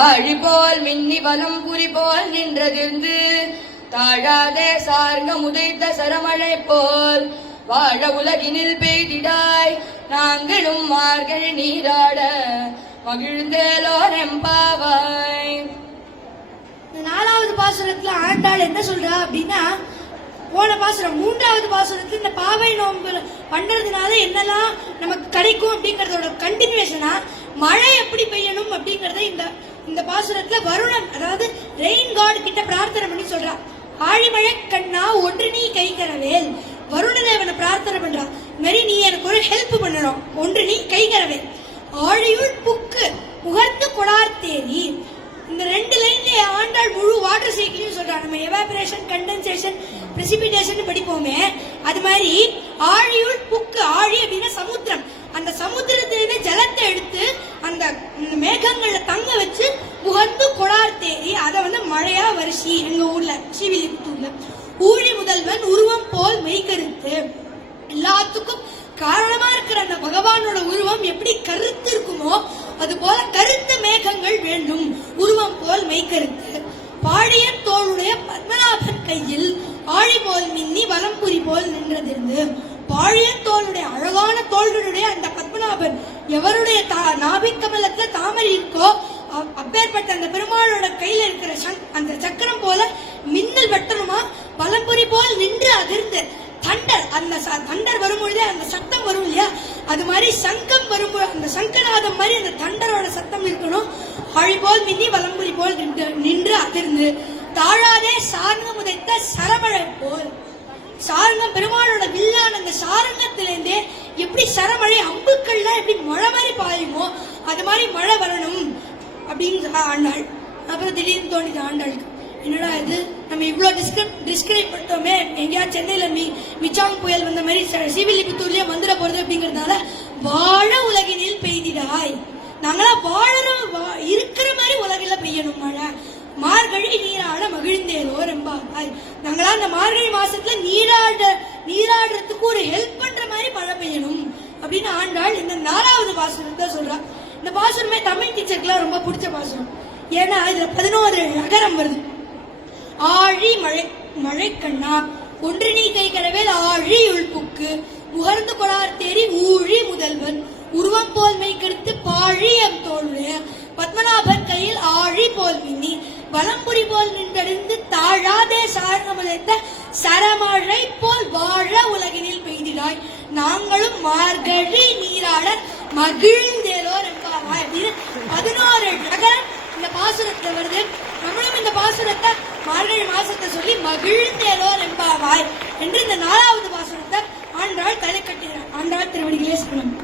ஆழி போல் மின்னி வலம் புரி போல் நின்றதிர்ந்து தாழாதே சார்ங்க முதைத்த சரமழை போல் வாழ உலகினில் பெய்திடாய் நாங்களும் மார்கள் நீராட மகிழ்ந்தேலோர் எம்பாவாய். நாலாவது பாசுரத்துல ஆண்டாள் என்ன சொல்றா அப்படின்னா, போன பாசுரம் மூன்றாவது பாசுரத்துல இந்த பாவை நோன்பு பண்றதுனால என்னெல்லாம் நமக்கு கிடைக்கும் அப்படிங்கறதோட கண்டினியூஷனா மழை எப்படி பெய்யணும் அப்படிங்கறத இந்த பாசுரத்துல வருணன், அதாவது ரெயின் காட் கிட்ட பிரார்த்தனை பண்ணி சொல்றா. ஆழிமழை கண்ணா ஒன்று நீ கைகரவேல், வருணதேவனை பிரார்த்தனை பண்றா. மாரி நீ எனக்கு ஒரு ஹெல்ப் பண்ணணும், ஒன்று நீ கைகரவேல். ஆழியுள் புக்கு முகர்ந்து கொடார்த்தேரி, இந்த ரெண்டு லைன்ல ஆண்டாள் முழு வாட்டர் சைக்கிளையும் சொல்றா. நம்ம எவாபரேஷன், கண்டென்சேஷன், பிரெசிபிடேஷன் படிப்போமே, அது மாதிரி ஆழியுள் புக்கு, ஆழி அப்படின்னா சமுத்திரம், அந்த சமுத்திரத்திலிருந்து ஜலத்தை எடுத்து அந்த மேகங்கள்ல தங்க வச்சு முகர்ந்து கொடார் தேரி, அதை மழையா வருஷி. எங்க ஊர்ல ஸ்ரீவில்லிபுத்தூர்ல ஊழி முதல்வன் உருவம் போல் மெய்கருத்து, எல்லாத்துக்கும் காரணமா இருக்கிற அந்த பகவானோட உருவம் எப்படி கருத்து இருக்குமோ அது போல கருத்த மேகங்கள் வேண்டும், உருவம் போல் மெய்கருத்து. பாடியன் தோளுடைய பத்மநாபன் கையில் ஆழி போல் மின்னி வலம்புரி போல் நின்றதிருந்து, பாழியன் தோளுடைய அழகான தோள்களுடைய அந்த பத்மநாபன் எவருடைய நாபிக்கமலத்துல தாமரை இருக்கோ அப்பேற்பட்ட அந்த பெருமாளோட கையில இருக்கிற அந்த சக்கரம் போல மின்னல் வெட்டணுமா, வலம்புரி போல் நின்று அதிர்ந்து தண்டர், அந்த தண்டர் வரும்பொழுதே அந்த சத்தம் வரும் இல்லையா, அது மாதிரி சங்கம் வரும்போது அந்த சங்கநாதம் மாதிரி அந்த தண்டரோட சத்தம் இருக்கணும். ஆழி போல் மின்னி வலம்புரி போல் நின்று அதிர்ந்து தாழாதே சார்ந்தம் உதைத்த சரமழை போல், சாரங்கம் பெருமாளோட வில்லான அந்த சாரங்கத்திலிருந்தே எப்படி சரமழை அம்புக்கள்லாம் எப்படி மழை மாதிரி பாயுமோ அது மாதிரி மழை வரணும் அப்படின்னு ஆண்டாள். அப்புறம் திடீர்னு தோணுது ஆண்டாளுக்கு, என்னடா இது நம்ம இவ்வளவு டிஸ்கிரைப் பண்ணிட்டோமே, எங்கேயா சென்னையில மிச்சாங் புயல் வந்த மாதிரி ஸ்ரீவில்லிபுத்தூர்லயே வந்துட போறது அப்படிங்கறதுனால வாழ உலகினில் பெய்திடாய், நாங்களா இருக்கிற மாதிரி உலகில பெய்யணும் மழை, மார்கழி நீராட மகிழ்ந்தேலோ ரெம்பாவாய். நாங்களா அந்த மார்கழி மாசத்துல நீராடுறதுக்கு ஒரு ஹெல்ப் பண்ற மாதிரி மழை பெய்யணும் அப்படின்னு ஆண்டாள் இந்த 4வது பாசுரத்தை சொல்றா. இந்த பாசுரமே தமிழ் டீச்சருக்குலாம் ரொம்ப பிடிச்ச பாசுரம். ஏன்னா இதுல 11 நகரம் வருது. ஆழி மழை கண்ணா ஒன்று நீ கைகரவேல் ஆழி உள்புக்கு முகர்ந்து கொடார் தேரி ஊழி முதல்வன் உருவம் போல் மெய்கெடுத்து பாழியம் தோளுடைய பத்மநாபன் கையில் ஆழி போல் மின்னி வலம்புரி போல் நின்றடிந்து தாழாதே சார்ந்த சரமழை போல் வாழ உலகினில் பெய்திடாய் நாங்களும் மார்கழி நீராட மகிழ்ந்தேலோ ரெம்பாவாய் அப்படின்னு 11 நகரம் இந்த பாசுரத்துல வருது. நம்மளும் இந்த பாசுரத்தை மார்கழி மாசத்தை சொல்லி மகிழ்ந்தேலோ ரெம்பாவாய் என்று இந்த 4வது பாசுரத்தை ஆண்டாள் தலை கட்டுகிறார். ஆண்டாள் திருவடிகளே சரணம்.